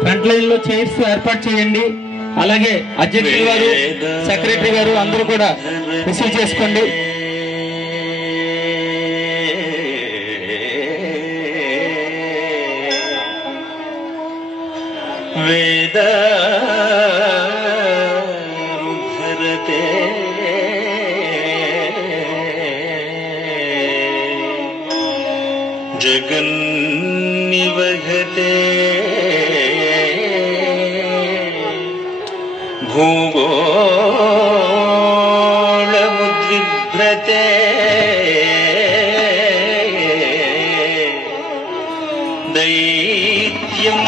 Front line లో chairs ఏర్పాటు చేయండి. అలాగే అధ్యక్షులు గారు, సెక్రటరీ గారు అందరూ కూడా రిసీవ్ చేసుకోండి. వేద జగన్నివహతే భూగోళముద్విభ్రతే దైత్యం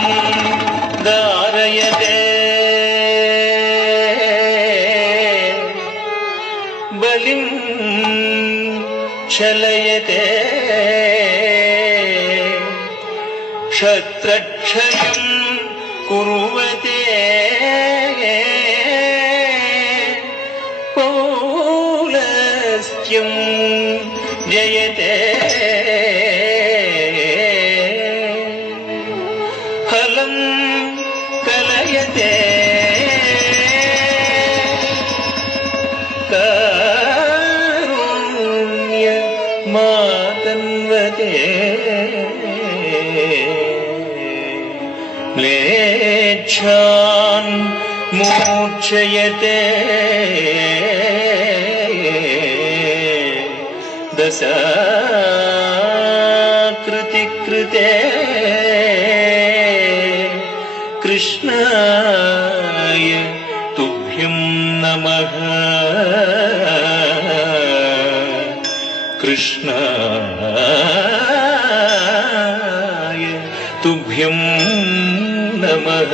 దారయతే బలిం చలయతే క్షత్రక్షయం కుర్వతే పౌలస్త్యం జయతే ఫలం కలయతే కారుణ్య మాతన్వతే म्लेच्छान् मूर्छयते दशाकृतिकृते कृष्णाय तुभ्यं नमः कृष्णाय तुभ्यं नमः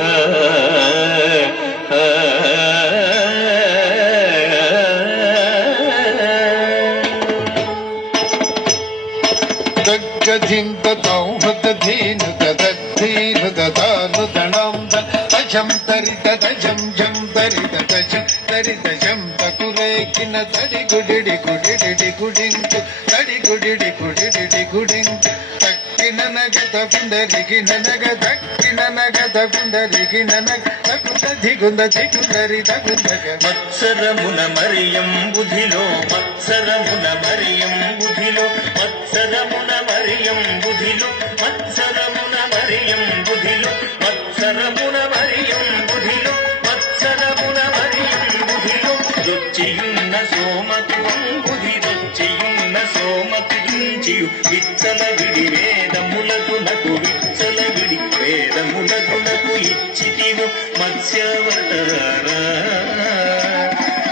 दग्गधिन्दतां हतधीन ददद्धीन ददानु दणं दजं तरितजं जं तरितजं तरितजं तकुरेकिन तडिगुडिडि गुडिडि गुडिंतु तडिगुडिडि गुडिडि गुडिंतु तक्किन नगद पुंडरिकिन नगद तक्किन नगद पुंडरिकिन नगद తగుంద దిగుందరి తగుందగ మత్సరమున మరియం బుధిలో మత్సరమున మరియం బుధిలో మత్సరమున మరియం బుధిలో మత్సరమున మరియం బుధిలో మత్సరమున మరియం బుధిలో మత్సరమున మరియం బుధిలో దొచ్చియున్న సోమతువం బుధిదొచ్చియున్న సోమతుజించియు విచ్చల విడి వేదములకు నకు విచ్చల విడి వేదములకు నకు ఇచ్చితివు మత్స్యవతార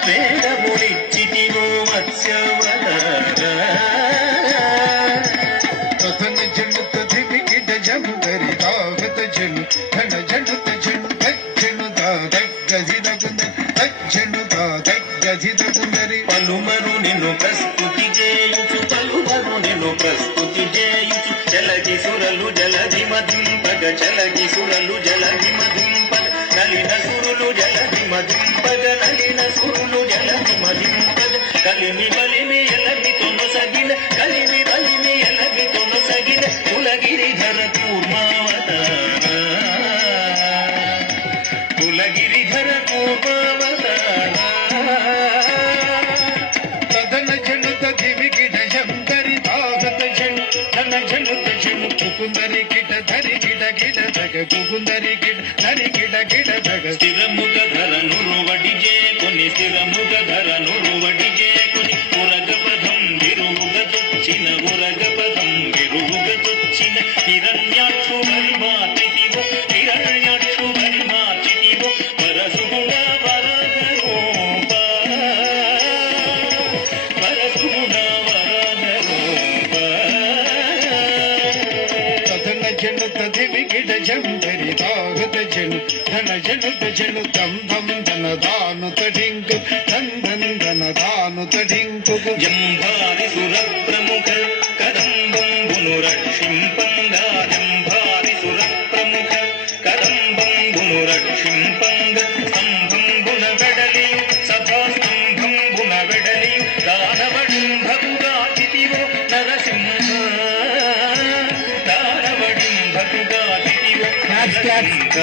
వేదములిచ్చితివు మత్స్యవతార తథన జనుత దివికిట జంగరి తాగత జను ధన జనుత జను దజ్జను దాదగ్గజిద గుంద దజ్జను దాదగ్గజిద గుందరి పలుమరు నిన్ను ప్రస్తుతి చేయుచు పలుమరు నిన్ను ప్రస్తుతి చేయుచు చలగి సురలు జలధి మధింపగ చలగి సురలు జలధి మధింపగ నలిన సురులు జలధి మధింపగ నలిన సురులు జలధి మధింపగ కలిమి బలిమి ఎలమి తొనసగిన కలిమి బలిమి ఎలమి తొనసగిన కులగిరిధర కూర్మావతార కులగిరిధర కూర్మావతార తదన జనుత దివికిట జంగరి తాగత జను ధన జనుత జను కుకుందరి కిట ధరి కిట కిట దగ కుకుందరి కిట ధరి కిట కిట దగ స్థిరముగ ధరనురు వడిజే కొని స్థిరముగ ధరనురు వడిజే కొని ఉరగపథం విరువుగ తొచ్చిన ఉరగపథం విరువుగ తొచ్చిన హిరణ్యాక్షు పరిమార్చితివో హిరణ్యాక్షు పరిమార్చితివో పరసుగుణ వరద రూప పరసుగుణ వరద రూప తదన జనుత దివికిట జంగరి తాగత జను ధన జనుత జను తం ధం ధన దాను తడింకు ధన్ ధన్ ధన దాను తడింకు జంభారి సుర ప్రముఖ కదంబంబును రక్షింపంగా జంభారి సుర ప్రముఖ కదంబంబును రక్షింపంగ స్తంభంబున వెడలియు సభా స్తంభంబున వెడలియు దానవడింభగుగా చితివో నరసింహ దానవడింభగుగా క్లాప్స్ క్లాప్స్.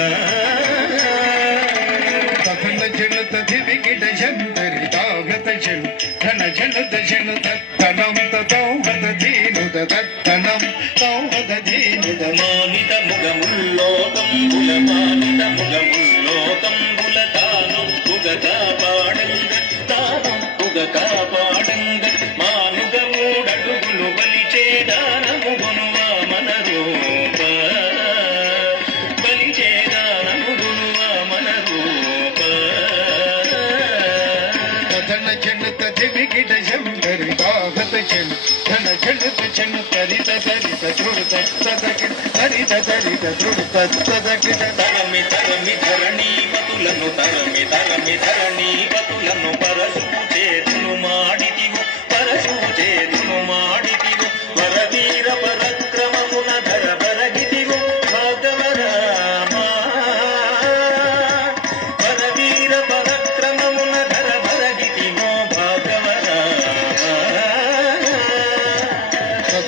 తపన జనుత దివిగిట శంకరి తాగత జను ధన జనుత జను తత్తనం తౌహత దీనుత తత్తనం తౌహత దీనుత మానిత ముగముల్లోకంబుల మానిత ముగముల్లోకంబుల తాను కాపాడంగ తాను కాపాడంగ మానుగ మూడడుగులు బలిచేదానము గునువా మన రూప బలిచేదానము గునువా మన రూప ధన జనుత దివిగిట శంకరి తాగత జను ధన జనుత జను తరిత తరిత ధృత తదకిట తరిత తరిత ధృత తదకిట తరమి తరమి ధరణీపతులను తరమి తరమి ధరణీపతులను పరశు చేతులు మాడితివు పరశు చేతులు మాడితివు వరవీర పరక్రమమున ధర బరగితివు భాగవ రామ వరవీర పరక్రమమున ధర బరగితివు భాగవ రామ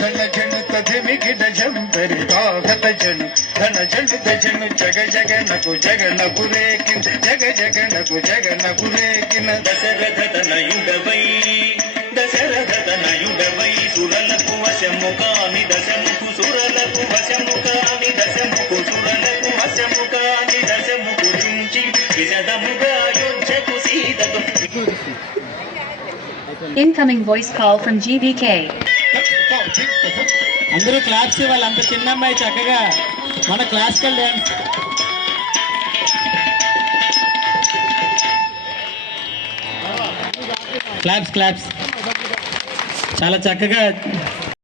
ధన జనుత దివిగిట శంకరి తాగత జను ధన జనుత జను జగ జగనకు జగనకు రేకిన జగ జగనకు జగనకు రేకిన దశరథ తనయుడవై సురలకు వశము కాని దశముకు సురలకు వశము కాని దశముకు సురలకు వశము కాని దశముకు రుంచి విశదముగా యుద్ధకు సీతకు Incoming voice call from GVK. అందరూ క్లాప్స్ ఇవ్వాలి. అంత చిన్న అమ్మాయి చక్కగా మన క్లాసికల్ డ్యాన్స్. Claps claps. చాలా చక్కగా